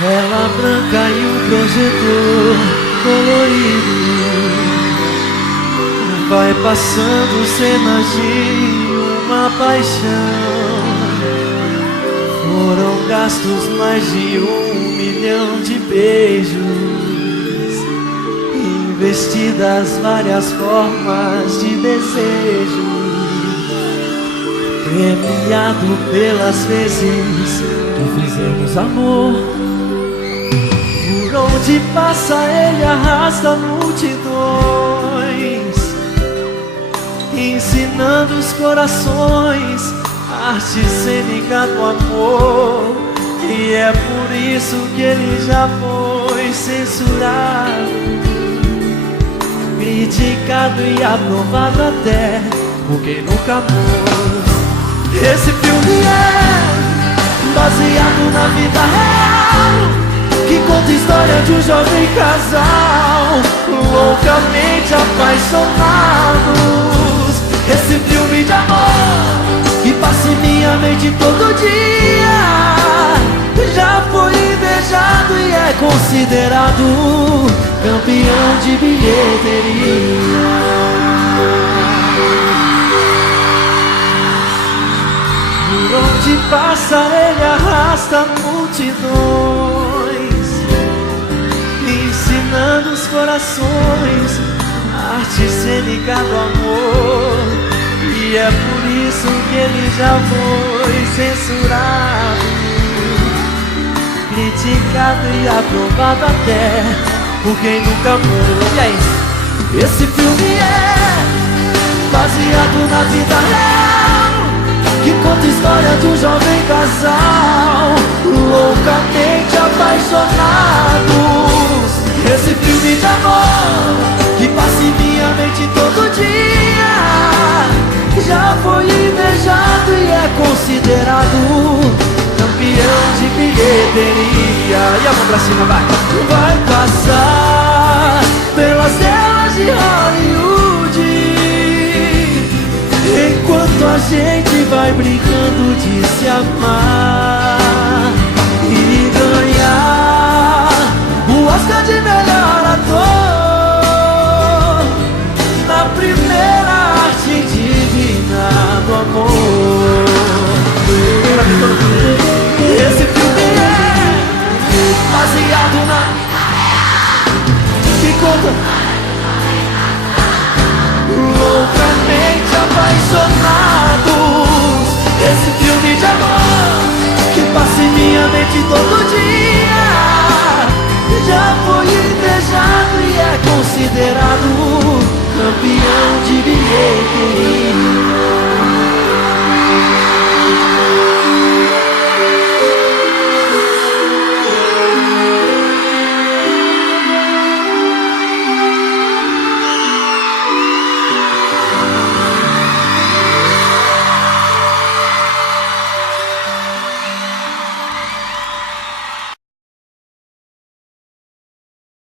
Tela branca e um projetor colorido, vai passando cenas de uma paixão. Foram gastos mais de 1 milhão de beijos, investidas várias formas de desejo, premiado pelas vezes que fizemos amor. Por onde passa ele arrasta multidões, ensinando os corações a arte cênica do amor. E é por isso que ele já foi censurado, criticado e aprovado até por quem nunca amou. Esse filme é baseado na vida real, que conta a história de um jovem casal loucamente apaixonados. Esse filme de amor que passa em minha mente todo dia já foi invejado e é considerado campeão de bilheteria. Por onde passa ele arrasta multidões, ensinando os corações a arte cênica do amor. E é por isso que ele já foi censurado, criticado e aprovado até por quem nunca amou. E aí? Esse filme é baseado na vida real, que conta a história de um jovem casal loucamente apaixonados. Esse filme de amor que passa em minha mente todo dia já foi invejado e é considerado campeão de bilheteria. E a mão pra cima, vai! Vai passar pelas telas de Hollywood, enquanto a gente vai brincando de se amar e ganhar o Oscar de melhor ator na primeira arte divina do amor. Esse filme é baseado na que conta loucamente apaixonados. Esse filme de amor que passa em minha mente todo dia já foi invejado e é considerado campeão de bilheteria.